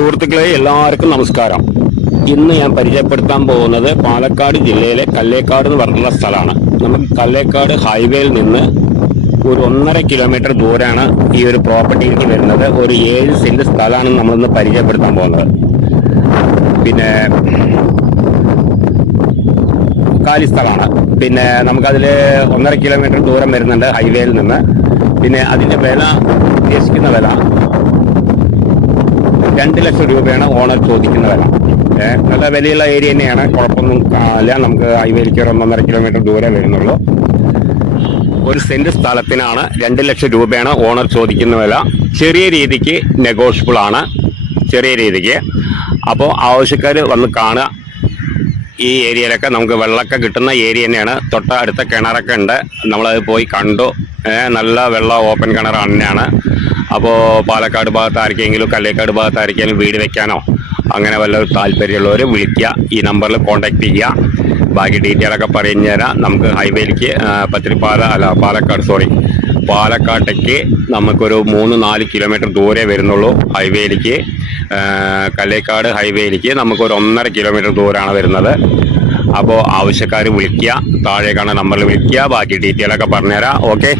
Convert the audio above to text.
സുഹൃത്തുക്കളെ എല്ലാവർക്കും നമസ്കാരം. ഇന്ന് ഞാൻ പരിചയപ്പെടുത്താൻ പോകുന്നത് പാലക്കാട് ജില്ലയിലെ കല്ലേക്കാട് എന്ന് പറഞ്ഞുള്ള സ്ഥലമാണ്. നമുക്ക് കല്ലേക്കാട് ഹൈവേയിൽ നിന്ന് ഒരു 1.5 കിലോമീറ്റർ ദൂരമാണ് ഈ ഒരു പ്രോപ്പർട്ടിക്ക് വരുന്നത്. ഒരു 7 സെന്റ് സ്ഥലമാണ് നമ്മളിന്ന് പരിചയപ്പെടുത്താൻ പോകുന്നത്. പിന്നെ കാലി സ്ഥലമാണ്. പിന്നെ നമുക്കതിൽ 1.5 കിലോമീറ്റർ ദൂരം വരുന്നുണ്ട് ഹൈവേയിൽ നിന്ന്. പിന്നെ അതിൻ്റെ വില, ഉദ്ദേശിക്കുന്ന വില 2 ലക്ഷം രൂപയാണ് ഓണർ ചോദിക്കുന്ന വില. നല്ല വിലയുള്ള ഏരിയ തന്നെയാണ്, കുഴപ്പമൊന്നും ഇല്ല. നമുക്ക് ഹൈവേയിലേക്ക് ഒരു 1.5 കിലോമീറ്റർ ദൂരം വരുന്നുള്ളൂ. ഒരു സെന്റ് സ്ഥലത്തിനാണ് 2 ലക്ഷം രൂപയാണ് ഓണർ ചോദിക്കുന്ന വില. ചെറിയ രീതിക്ക് നെഗോഷ്യബിൾ ആണ്, ചെറിയ രീതിക്ക്. അപ്പോൾ ആവശ്യക്കാർ വന്ന് കാണുക. ഈ ഏരിയയിലൊക്കെ നമുക്ക് വെള്ളമൊക്കെ കിട്ടുന്ന ഏരിയ തന്നെയാണ്. തൊട്ടടുത്ത കിണറൊക്കെ ഉണ്ട്, നമ്മളത് പോയി കണ്ടു. നല്ല വെള്ളം, ഓപ്പൺ കിണർ തന്നെയാണ്. അപ്പോൾ പാലക്കാട് ഭാഗത്ത് ആർക്കെങ്കിലും, കല്ലേക്കാട് ഭാഗത്ത് ആർക്കെങ്കിലും വീട് വെക്കാനോ അങ്ങനെ വല്ല താല്പര്യമുള്ളവർ വിളിക്കുക, ഈ നമ്പറിൽ കോൺടാക്ട് ചെയ്യുക. ബാക്കി ഡീറ്റെയിലൊക്കെ പറഞ്ഞു തരാം. നമുക്ക് ഹൈവേയിലേക്ക് പാലക്കാട്ടേക്ക് നമുക്കൊരു 3-4 കിലോമീറ്റർ ദൂരെ വരുന്നുള്ളൂ. ഹൈവേയിലേക്ക്, കല്ലേക്കാട് ഹൈവേയിലേക്ക് നമുക്കൊരു 1.5 കിലോമീറ്റർ ദൂരമാണ് വരുന്നത്. അപ്പോൾ ആവശ്യക്കാർ വിളിക്കുക, താഴെ കാണുന്ന നമ്പറിൽ വിളിക്കുക. ബാക്കി ഡീറ്റെയിലൊക്കെ പറഞ്ഞുതരാം. ഓക്കെ.